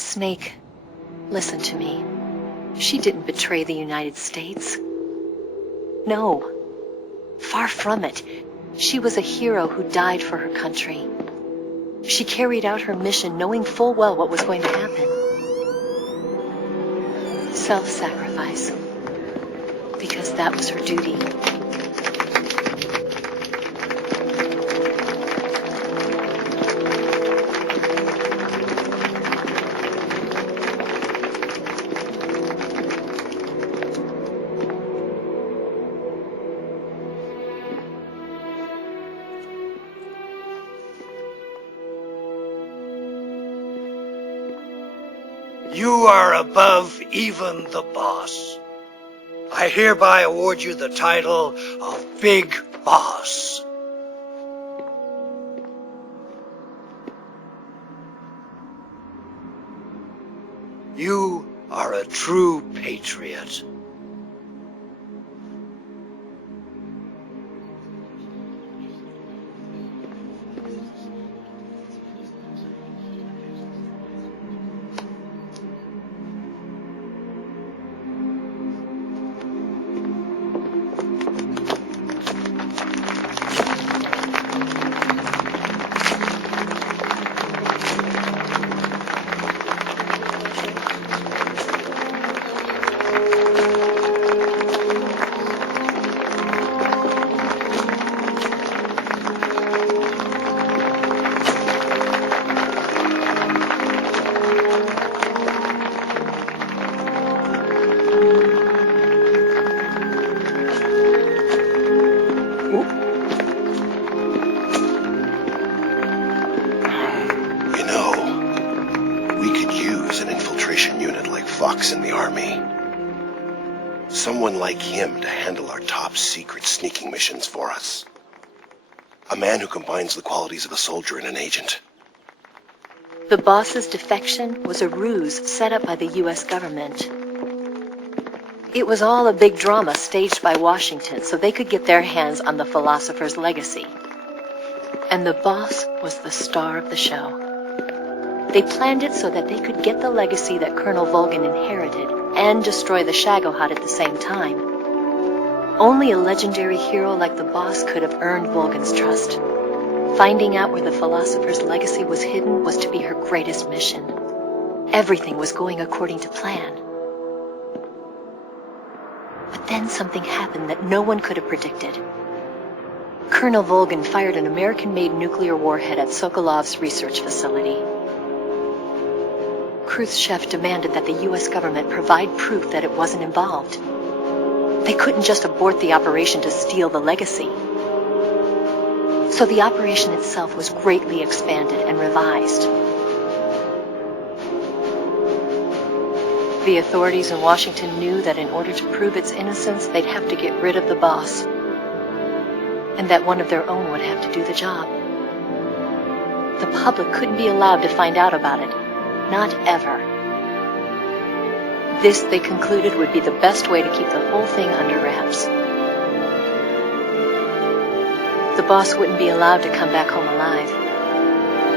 Snake, listen to me. She didn't betray the United States. No, far from it. She was a hero who died for her country. She carried out her mission knowing full well what was going to happen. Self-sacrifice. Because that was her duty. You are above even the boss. I hereby award you the title of Big Boss. You are a true patriot. Fox in the Army. Someone like him to handle our top secret sneaking missions for us. A man who combines the qualities of a soldier and an agent. The boss's defection was a ruse set up by the U.S. government. It was all a big drama staged by Washington so they could get their hands on the philosopher's legacy. And the boss was the star of the show. They planned it so that they could get the legacy that Colonel Volgin inherited and destroy the Shagohod at the same time. Only a legendary hero like the boss could have earned Volgin's trust. Finding out where the philosopher's legacy was hidden was to be her greatest mission. Everything was going according to plan. But then something happened that no one could have predicted. Colonel Volgin fired an American-made nuclear warhead at Sokolov's research facility. Khrushchev demanded that the U.S. government provide proof that it wasn't involved. They couldn't just abort the operation to steal the legacy. So the operation itself was greatly expanded and revised. The authorities in Washington knew that in order to prove its innocence, they'd have to get rid of the boss, and that one of their own would have to do the job. The public couldn't be allowed to find out about it. Not ever. This, they concluded, would be the best way to keep the whole thing under wraps. The boss wouldn't be allowed to come back home alive,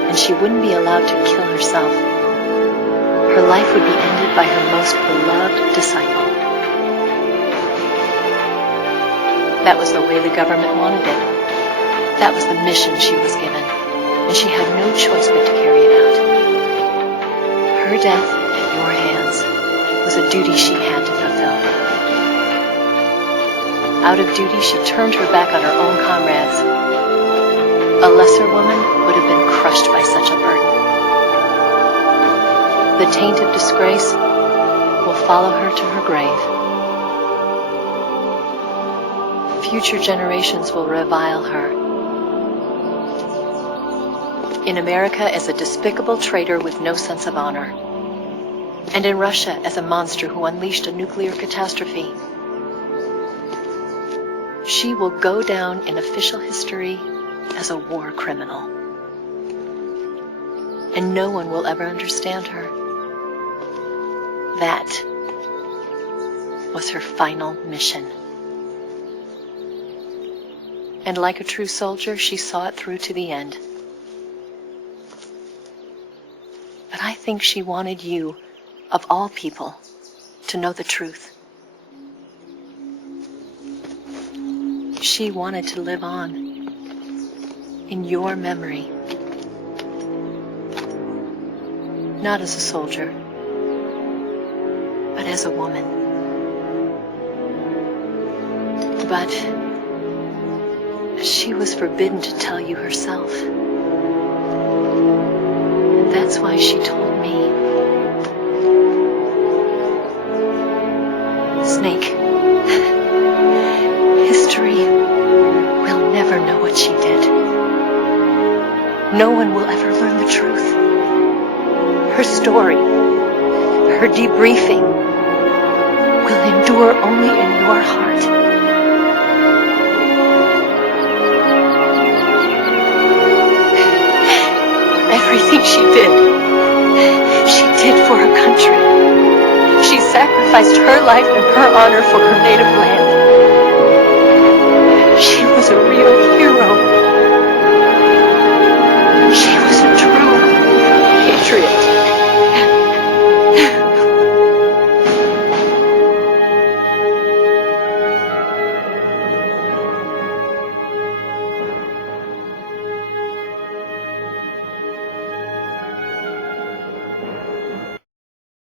and she wouldn't be allowed to kill herself. Her life would be ended by her most beloved disciple. That was the way the government wanted it. That was the mission she was given, and she had no choice but to carry it out. Her death at your hands was a duty she had to fulfill. Out of duty, she turned her back on her own comrades. A lesser woman would have been crushed by such a burden. The taint of disgrace will follow her to her grave. Future generations will revile her. In America as a despicable traitor with no sense of honor. And in Russia as a monster who unleashed a nuclear catastrophe. She will go down in official history as a war criminal. And no one will ever understand her. That was her final mission. And like a true soldier, she saw it through to the end. But I think she wanted you, of all people, to know the truth. She wanted to live on in your memory. Not as a soldier, but as a woman. But she was forbidden to tell you herself. And that's why she told me. Snake, history will never know what she did. No one will ever learn the truth. Her story, her debriefing, will endure only in your heart. Everything she did for her country. She sacrificed her life and her honor for her native land.